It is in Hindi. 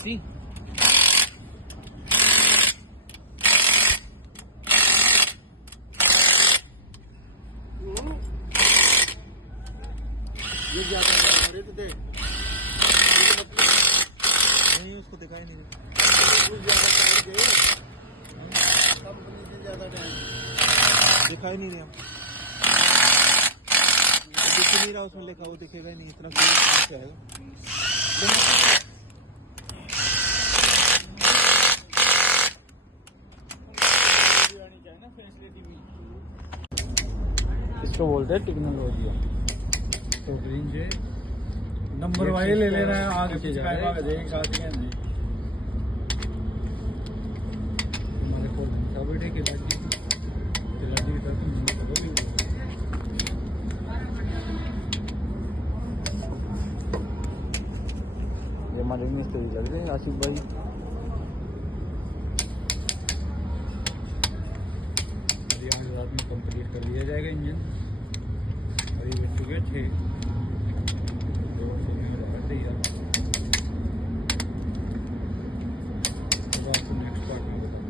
80। ये ज्यादा रेट दे नहीं, उसको दिखाई नहीं ज्यादा टाइम गए कंपनी से ज्यादा टाइम दिखाई नहीं रहा, दिख नहीं रहा उसमें लिखा, वो दिखेगा ही नहीं इतना है। इसको बोलते हैं टेक्नोलॉजी। तो ग्रीन से नंबर वाले ले लेना है, आगे पीछे हमारे को कबड्डी की लाठी की तरफ ये हमारे मिस्त्री लग रहे हैं आशिफ भाई। आज रात में कंप्लीट कर लिया जाएगा इंजन। और ये बच चुके 6 तैयार। आपको नेक्स्ट पार्ट में बताऊँ।